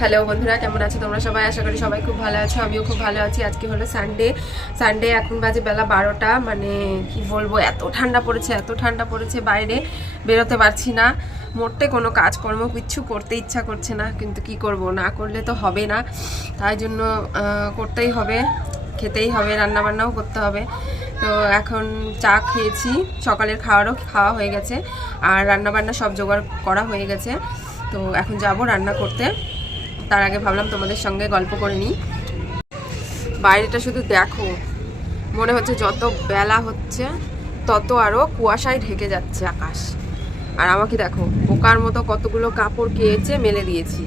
Hello বন্ধুরা, কেমন আছো তোমরা সবাই? আশা করি সবাই খুব ভালো আছো, আমিও খুব ভালো আছি। আজকে হলো সানডে এখন বাজে বেলা 12টা। মানে কি বলবো, এত ঠান্ডা পড়েছে বাইরে বেরোতে পারছি না। মোটে কোনো কাজকর্ম কিচ্ছু করতে ইচ্ছা করছে না, কিন্তু কি করব, না করলে তো হবে না। তাই জন্য করতেই হবে, খেতেই হবে, রান্নাবান্নাও করতে হবে। তো এখন চা খেয়েছি, সকালের খাওয়া হয়ে গেছে, আর রান্নাবান্না সব জোগাড় করা হয়ে গেছে। তো এখন যাব রান্না করতে। তার আগে ভাবলাম তোমাদের সঙ্গে গল্প করে নিই। বাইরেটা শুধু দেখো, মনে হচ্ছে যত বেলা হচ্ছে তত আরও কুয়াশায় ঢেকে যাচ্ছে আকাশ। আর আমাকে দেখো, বোকার মতো কতগুলো কাপড় কেচে মেলে দিয়েছি।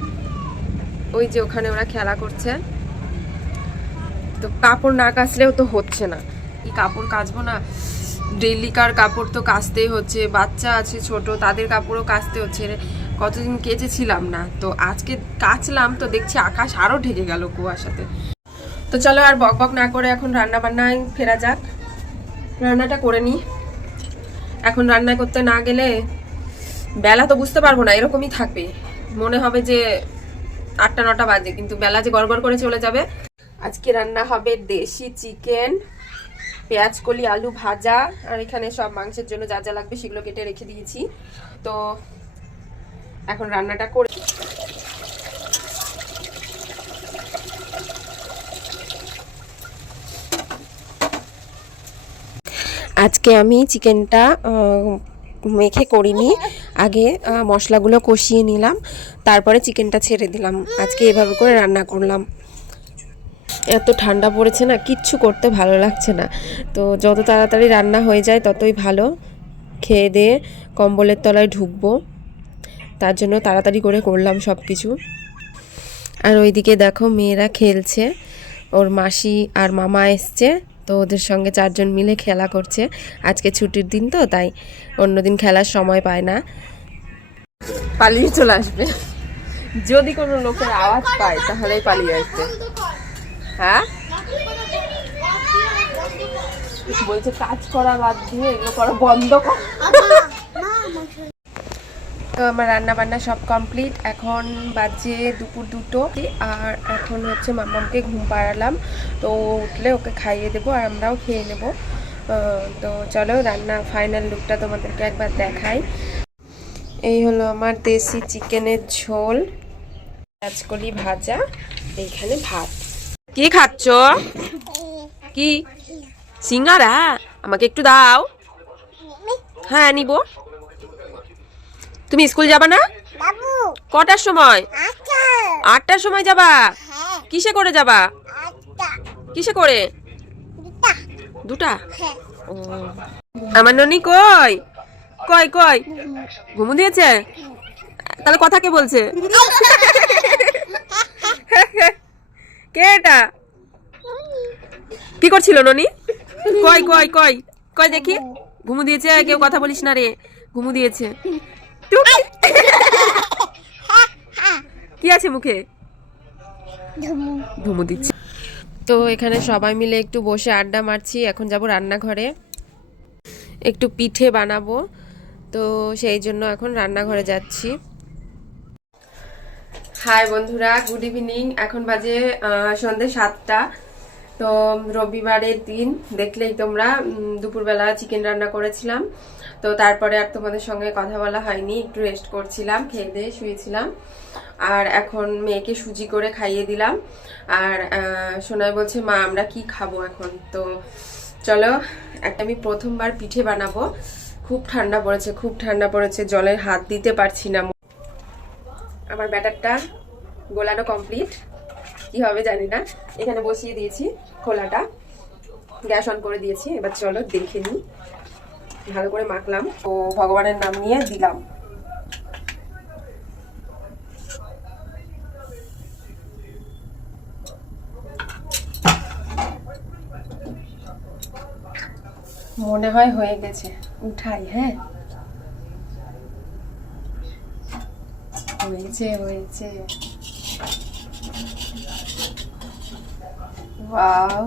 ওই যে ওখানে ওরা খেলা করছে, তো কাপড় না কাচলেও তো হচ্ছে না। কি কাপড় কাচবো না? ডেইলিকার কাপড় তো কাচতেই হচ্ছে, বাচ্চা আছে ছোট, তাদের কাপড়ও কাচতে হচ্ছে। কতদিন কেচেছিলাম না, তো আজকে কাচলাম, তো দেখছি আকাশ আরো ঢেকে গেল কুয়াশাতে। তো চলো আর বকবক না করে এখন রান্না বান্নায় ফেরা যাক। রান্নাটা করে নিই। এখন রান্না করতে না গেলে বেলা তো বুঝতে পারবো না, এরকমই থাকবে। মনে হবে যে 8টা-9টা বাজে, কিন্তু বেলা যে গড়গড় করে চলে যাবে। আজকে রান্না হবে দেশি চিকেন, পেঁয়াজ কলি আলু ভাজা, আর এখানে সব মাংসের জন্য যা যা লাগবে সেগুলো কেটে রেখে দিয়েছি। তো এখন রান্নাটা করে আজকে আমি চিকেনটা মেখে করিনি, আগে মশলাগুলো কষিয়ে নিলাম, তারপরে চিকেনটা ছেড়ে দিলাম। আজকে এভাবে করে রান্না করলাম। এত ঠান্ডা পড়েছে না, কিচ্ছু করতে ভালো লাগছে না। তো যত তাড়াতাড়ি রান্না হয়ে যায় ততই ভালো। খেয়ে দিয়ে কম্বলের তলায় ঢুকবো, তার জন্য তাড়াতাড়ি করে করলাম সব কিছু। আর ওইদিকে দেখো মেয়েরা খেলছে, ওর মাসি আর মামা এসছে, তো ওদের সঙ্গে 4জন মিলে খেলা করছে। আজকে ছুটির দিন তো, তাই অন্যদিন খেলার সময় পায় না। পালিয়ে চলে আসবে যদি কোনো লোকের আওয়াজ পায়, তাহলেই পালিয়ে আসবে। হ্যাঁ, বলছে কাজ করা বাদ দিয়ে এগুলো করা বন্ধ কর। তো আমার রান্না বান্না সব কমপ্লিট। এখন বাজে দুপুর 2টো, আর এখন হচ্ছে মাম্মামকে ঘুম পাড়ালাম। তো উঠলে ওকে খাইয়ে দেবো, আর আমরাও খেয়ে নেব। তো চলো রান্না ফাইনাল লুকটা তোমাদেরকে একবার দেখাই। এই হলো আমার দেশি চিকেনের ঝোল, পেঁয়াজকলি ভাজা, এইখানে ভাত। কি খাচ্ছ? কি সিঙ্গারা? আমাকে একটু দাও। হ্যাঁ নিব। তুমি স্কুল যাবা না? কটার সময়? 8টার সময় যাবা? কিসে করে যাবা? কিসে করে? 2টা? আমার ননি কই কই কই? ঘুমু দিয়েছে? তাহলে কথা কে বলছে? কে এটা? কি করছিল ননি? কই কই কই কই দেখি। ঘুমু দিয়েছে? কেউ কথা বলিস না রে, ঘুমু দিয়েছে। কি আছে মুখে? ঘুমু দিচ্ছে। তো এখানে সবাই মিলে একটু বসে আড্ডা মারছি। এখন যাব রান্নাঘরে, একটু পিঠে বানাবো, তো সেই জন্য এখন রান্নাঘরে যাচ্ছি। হাই বন্ধুরা, গুড ইভিনিং। এখন বাজে সন্ধ্যে 7টা। তো রবিবারের দিন, দেখলেই তোমরা, দুপুরবেলা চিকেন রান্না করেছিলাম। তো তারপরে আর তোমাদের সঙ্গে কথা বলা হয়নি, একটু রেস্ট করছিলাম, খেয়ে দিয়ে শুয়েছিলাম। আর এখন মেয়েকে সুজি করে খাইয়ে দিলাম। আর সোনাই বলছে মা আমরা কি খাবো এখন। তো চলো, একটা আমি প্রথমবার পিঠে বানাবো। খুব ঠান্ডা পড়েছে, জলে হাত দিতে পারছি না। আমার ব্যাটারটা গোলানো কমপ্লিট, কি হবে জানি না। এখানে বসিয়ে দিয়েছি খোলাটা, গ্যাস অন করে দিয়েছি। এবার চলো দেখে নিই। ভালো করে মাখলাম, ও ভগবানের নাম নিয়ে দিলাম। মনে হয় হয়ে গেছে, উঠাই। হ্যাঁ, হয়েছে। ওয়াও,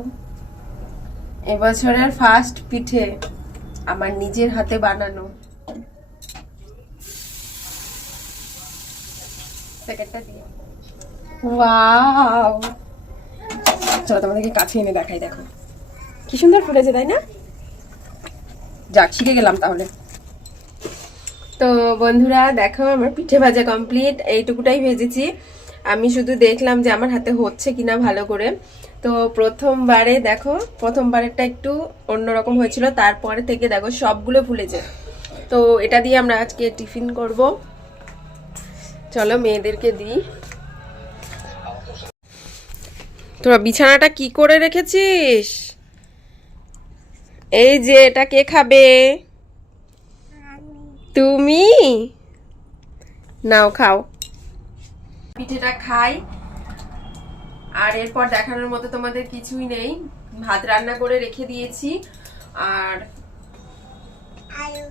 এবছরের ফার্স্ট পিঠে আমার নিজের হাতে বানানো। সেকেন্ডটা দিয়ে ওয়াও, চলো তোমাদেরকে কাছে এনে দেখাই। দেখো কি সুন্দর ফুটেছে, তাই না? যাক, শিখে গেলাম তাহলে। তো বন্ধুরা দেখো, আমার পিঠে ভাজা কমপ্লিট। এইটুকুটাই ভেজেছি। আমি শুধু দেখলাম যে আমার হাতে হচ্ছে কিনা ভালো করে। তো প্রথমবারে দেখো, প্রথমবারেরটা একটু অন্যরকম হয়েছিল, তারপরে থেকে দেখো সবগুলো ফুলেছে। তো এটা দিয়ে আমরা আজকে টিফিন করব। চলো মেয়েদেরকে দিই। তোরা বিছানাটা কি করে রেখেছিস? এই যে এটা কে খাবে? তুমি নাও, খাও। পিঠেটা খাই। আর এরপর দেখানোর মতো তোমাদের কিছুই নেই। ভাত রান্না করে রেখে দিয়েছি, আর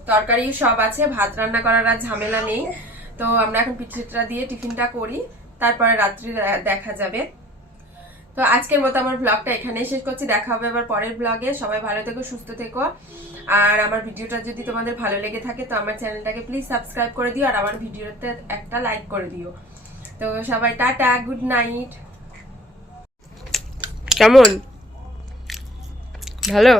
তরকারি সব আছে। ভাত রান্না করার আর ঝামেলা নেই। তো আমরা এখন পিঠেটা দিয়ে টিফিনটা করি, তারপরে রাত্রি দেখা যাবে। তো আজকের মতো আমার ব্লগটা এখানেই শেষ করছি। দেখা হবে আবার পরের ব্লগে। সবাই ভালো থেকো, সুস্থ থেকো। আর আমার ভিডিওটা যদি তোমাদের ভালো লেগে থাকে তো আমার চ্যানেলটাকে প্লিজ সাবস্ক্রাইব করে দিও, আর আমার ভিডিওতে একটা লাইক করে দিও। তো সবাই টাটা, গুড নাইট। কেমন? ভালো?